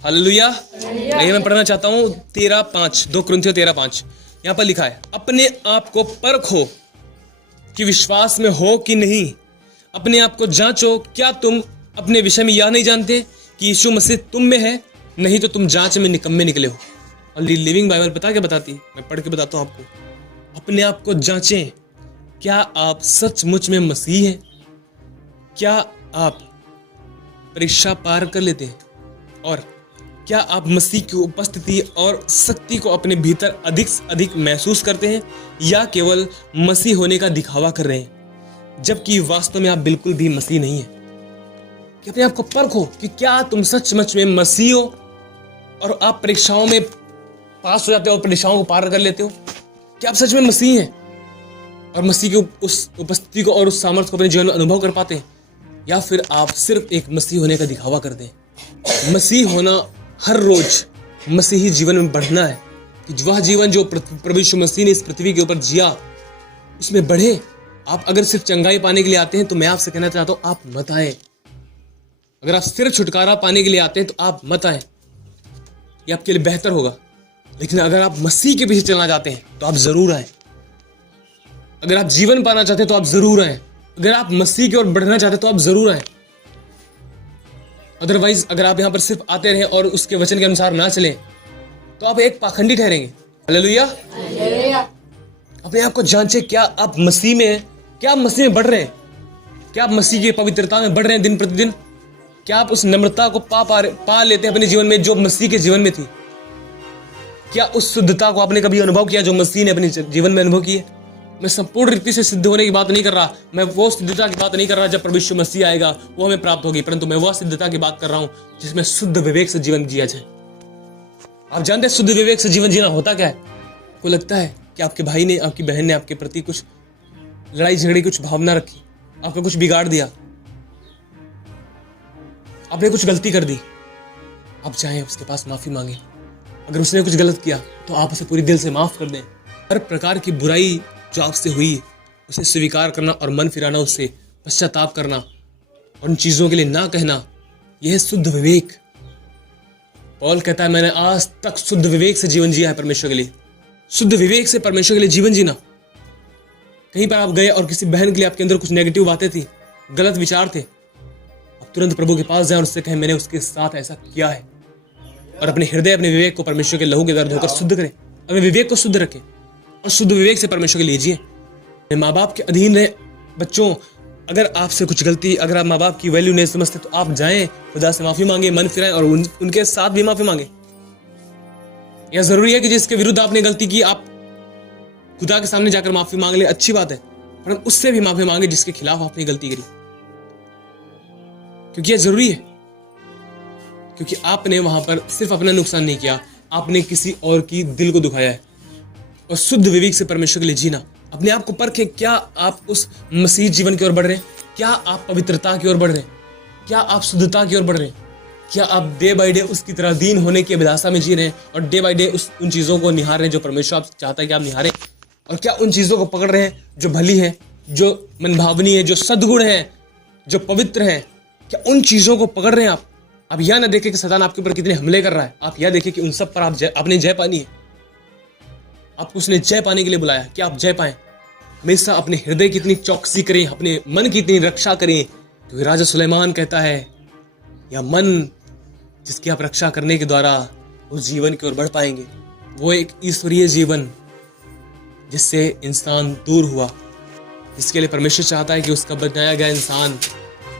Hallelujah. आइए मैं पढ़ना चाहता हूँ 13:5, 2 कुरिन्थियों 13:5। यहाँ पर लिखा है, अपने आप को परखो कि विश्वास में हो कि नहीं। अपने आप को जांचो, क्या तुम अपने विषय में यह नहीं जानते कि यीशु मसीह तुम में है, नहीं तो तुम जांच में निकम्मे निकले हो। और लिविंग बाइबल पता क्या बताती है, मैं पढ़ के बताता हूँ आपको। अपने आप को जांचें, क्या आप सचमुच में मसीह हैं? क्या आप परीक्षा पार कर लेते हैं? और क्या आप मसीह की उपस्थिति और शक्ति को अपने भीतर अधिक से अधिक महसूस करते हैं, या केवल मसीह होने का दिखावा कर रहे हैं जबकि वास्तव में आप बिल्कुल भी मसीह नहीं हैं? कि अपने आप को परखो कि क्या तुम सचमुच में मसीह हो और आप परीक्षाओं में पास हो जाते हो और परीक्षाओं को पार कर लेते हो। क्या आप सच में मसीह हैं और मसीह की उस उपस्थिति को और उस सामर्थ्य को अपने जीवन में अनुभव कर पाते हैं, या फिर आप सिर्फ एक मसीह होने का दिखावा करते हैं? मसीह होना हर रोज मसीही जीवन में बढ़ना है कि वह जीवन जो प्रभु यीशु मसीह ने इस पृथ्वी के ऊपर जिया उसमें बढ़े। आप अगर सिर्फ चंगाई पाने के लिए आते हैं तो मैं आपसे कहना चाहता हूं, आप मत आए। अगर आप सिर्फ छुटकारा पाने के लिए आते हैं तो आप मत आए, ये आपके लिए बेहतर होगा। लेकिन अगर आप मसीह के पीछे चलना चाहते हैं तो आप जरूर आए। अगर आप जीवन पाना चाहते हैं तो आप जरूर आए। अगर आप मसीह की ओर बढ़ना चाहते हैं तो आप जरूर आए। अदरवाइज अगर आप यहां पर सिर्फ आते रहे और उसके वचन के अनुसार ना चलें तो आप एक पाखंडी ठहरेंगे। हालेलुया। अपने आप को जांचें, क्या आप मसीह में हैं? क्या आप मसीह में बढ़ रहे हैं? क्या आप मसीह की पवित्रता में बढ़ रहे हैं दिन प्रतिदिन? क्या आप उस नम्रता को पा लेते हैं अपने जीवन में जो मसीह के जीवन में थी? क्या उस शुद्धता को आपने कभी अनुभव किया जो मसीह ने अपने जीवन में अनुभव की है? मैं संपूर्ण रीति से सिद्ध होने की बात नहीं कर रहा, मैं वो सिद्धता की बात नहीं कर रहा जब प्रभु यीशु मसीह आएगा वो हमें प्राप्त होगी, परंतु मैं वह सिद्धता की बात कर रहा हूं जिसमें शुद्ध विवेक से जीवन जिया जाए। आप जानते हैं शुद्ध विवेक से जीवन जीना होता क्या है? को लगता है कि आपके भाई ने, आपकी बहन ने आपके प्रति कुछ लड़ाई झगड़ी, कुछ भावना रखी, आपका कुछ बिगाड़ दिया, आपने कुछ गलती कर दी, आप चाहें उसके पास माफी मांगे। अगर उसने कुछ गलत किया तो आप उसे पूरी दिल से माफ कर दें। हर प्रकार की बुराई जो आपसे हुई उसे स्वीकार करना और मन फिराना, उससे पश्चाताप करना और उन चीजों के लिए ना कहना, यह है शुद्ध विवेक। पौल कहता है, मैंने आज तक शुद्ध विवेक से जीवन जिया है परमेश्वर के लिए। शुद्ध विवेक से परमेश्वर के लिए जीवन जीना। कहीं पर आप गए और किसी बहन के लिए आपके अंदर कुछ नेगेटिव बातें थी, गलत विचार थे, आप तुरंत प्रभु के पास जाएं और उससे कहें, मैंने उसके साथ ऐसा किया है, और अपने हृदय, अपने विवेक को परमेश्वर के लहू के द्वारा धोकर शुद्ध करें। अपने विवेक को शुद्ध रखें और शुद्ध विवेक से परमेश्वर के लिए जिए। माँ बाप के अधीन रहे। बच्चों, अगर आपसे कुछ गलती, अगर आप माँ बाप की वैल्यू नहीं समझते तो आप जाएं, खुदा से माफी मांगे, मन फिराएं और उनके साथ भी माफी मांगे। यह जरूरी है कि जिसके विरुद्ध आपने गलती की आप खुदा के सामने जाकर माफी मांग ले, अच्छी बात है, पर उससे भी माफी मांगे जिसके खिलाफ आपने गलती करी, क्योंकि यह जरूरी है। क्योंकि आपने वहां पर सिर्फ अपना नुकसान नहीं किया, आपने किसी और की दिल को दुखाया है। और शुद्ध विवेक से परमेश्वर के लिए जीना। अपने आप को परखें, क्या आप उस मसीह जीवन की ओर बढ़ रहे हैं? क्या आप पवित्रता की ओर बढ़ रहे हैं? क्या आप शुद्धता की ओर बढ़ रहे हैं? क्या आप डे बाय डे उसकी तरह दीन होने की अभिलाषा में जी रहे हैं और डे बाय डे उन चीजों को निहार रहे हैं जो परमेश्वर आप चाहता है कि आप निहारें? और क्या उन चीजों को पकड़ रहे हैं जो भली है, जो मनभावनी है, जो सद्गुण है, जो पवित्र है? क्या उन चीजों को पकड़ रहे हैं आप? आप यह ना देखें कि शैतान आपके ऊपर कितने हमले कर रहा है, आप यह देखें कि उन सब पर आपने जय पानी है। आपको उसने जय पाने के लिए बुलाया कि आप जय पाएं। हमेशा अपने हृदय की इतनी चौकसी करें, अपने मन की इतनी रक्षा करें, क्योंकि राजा सुलेमान कहता है, यह मन जिसकी आप रक्षा करने के द्वारा उस जीवन की ओर बढ़ पाएंगे, वो एक ईश्वरीय जीवन जिससे इंसान दूर हुआ, जिसके लिए परमेश्वर चाहता है कि उसका बनाया गया इंसान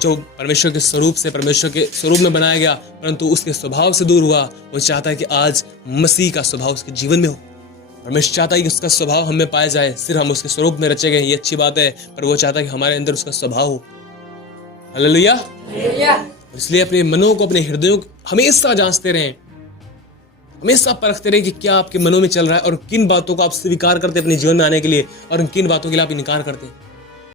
जो परमेश्वर के स्वरूप से, परमेश्वर के स्वरूप में बनाया गया, परंतु उसके स्वभाव से दूर हुआ, वो चाहता है कि आज मसीह का स्वभाव उसके जीवन में हो। परमेश्वर चाहता है कि उसका स्वभाव हमें पाया जाए। सिर्फ हम उसके स्वरूप में रचे गए, ये अच्छी बात है, पर वो चाहता है कि हमारे अंदर उसका स्वभाव हो। हालेलुया। इसलिए अपने मनों को, अपने हृदयों को हमेशा जांचते रहें, हमेशा परखते रहें कि क्या आपके मनों में चल रहा है और किन बातों को आप स्वीकार करते हैं अपने जीवन में आने के लिए और किन बातों के लिए आप इनकार करते हैं।